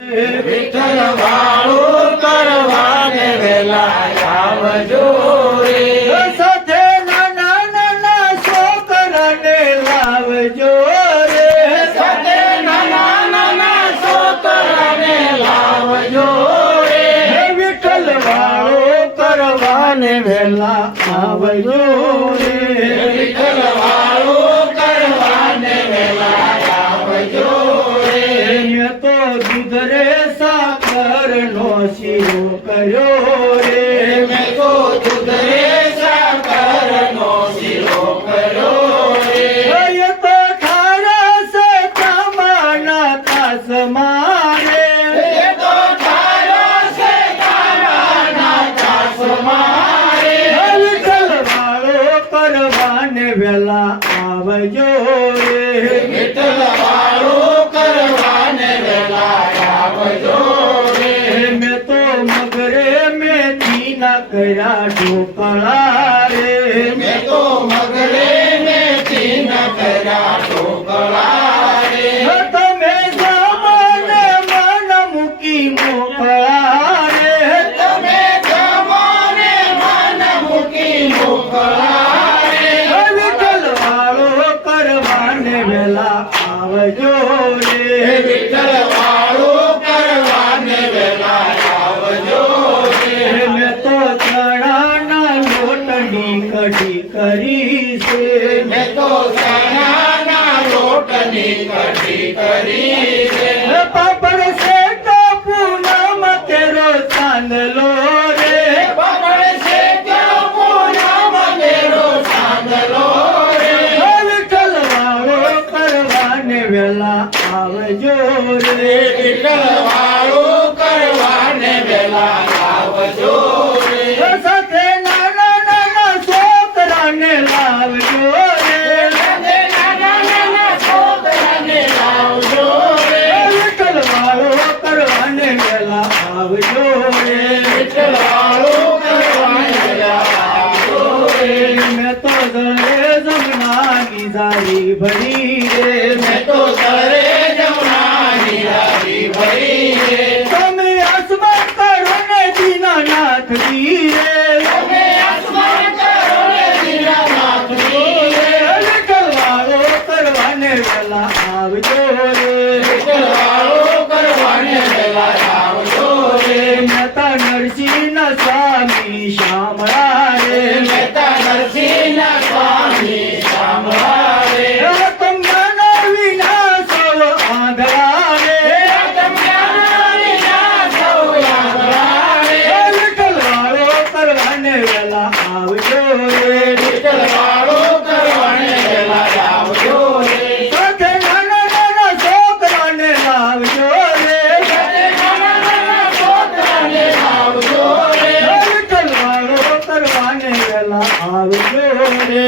વિઠ્ઠલ વાળું કરવાને વેલા આવજો રે, સાથે નાના નાના છોકરાને લાવજો રે, સાથે નાના નાના છોકરાને લાવજો રે, વિઠ્ઠલ વાળું કરવાને વેલા આવજો રે, વિઠ્ઠલ વાળું કરવાને વેલા આવજો રે, મેં તો દૂધ રે સાકર નો શીરો કર્યો રે, મેં તો દૂધ રે સાકરનો શીરો કર્યો રે, એ તો ખારા છે તમાના તાસ મારે, એ તો તારો છે તારાના દાસ મારે, વિઠ્ઠલ વાળો કરવાને વેલા આવજો રે, વિઠ્ઠલ વાળું કરવાને વેલા આવજો રે, મેં તો મગરે મેથી ના કર્યા ઢોકળા રે, મેં તો મગરે મેથી ન કર્યા ઢોકળા રે, તમે જમને મન મૂકી મોકળા રે, તમે જમોને મન મૂકી મોકળા રે, વિઠ્ઠલ વાળો કરવાને વેલા આવજો રે, વિઠ્ઠલ વાળું કરવાને વેલા આવજો રે, મેં તો ચણાના લોટની કઢી કરી છે, મેં તો ચણાના લોટની કઢી કરી છે, પાપડ શેક પૂનમ તેરો ચાંદલો રે, પાપડ શેક્યો પૂનમ તેરો ચાંદલો રે, વિઠ્ઠલ વાળો કરવાને વેલા આવજો રે, વિઠ્ઠલ વાળું કરવાને વેલા આવજો રે, સાથે નાના નાના છોકરાને લાવજો રે, સાથે નાના નાના છોકરાને લાવજો રે, વિઠ્ઠલ વાળો કરવાને વેલા આવજો રે, વિઠ્ઠલ વાળું કરવાને વેલા આવજો રે, મેં તો દરે જમનાની જારી ભરી રે, મેં તો તરે જમનાની રારી ભરી રે, તમે આસમાન કરો ને દીનાનાથ જી રે, તમે આસમાન કરો ને દીનાનાથજી રે, વિઠ્ઠલ વાળો કરવાને વેલા આવજો રે, વિઠ્ઠલ વાળું કરવાને વેલા આવજો રે, મહેતા નરસિંહ સ્વામી શામળા રે, મહેતા નરસિંહના સ્વામી સાંભળા રે, તમને વિના સૌ આંધળા રે, વિઠ્ઠલ વાળો કરવાને વેલા આવજો રે, સાથે નાના નાના છોકરાને લાવજો રે, વિઠ્ઠલ વાળો કરવાને વેલા આવજો રે,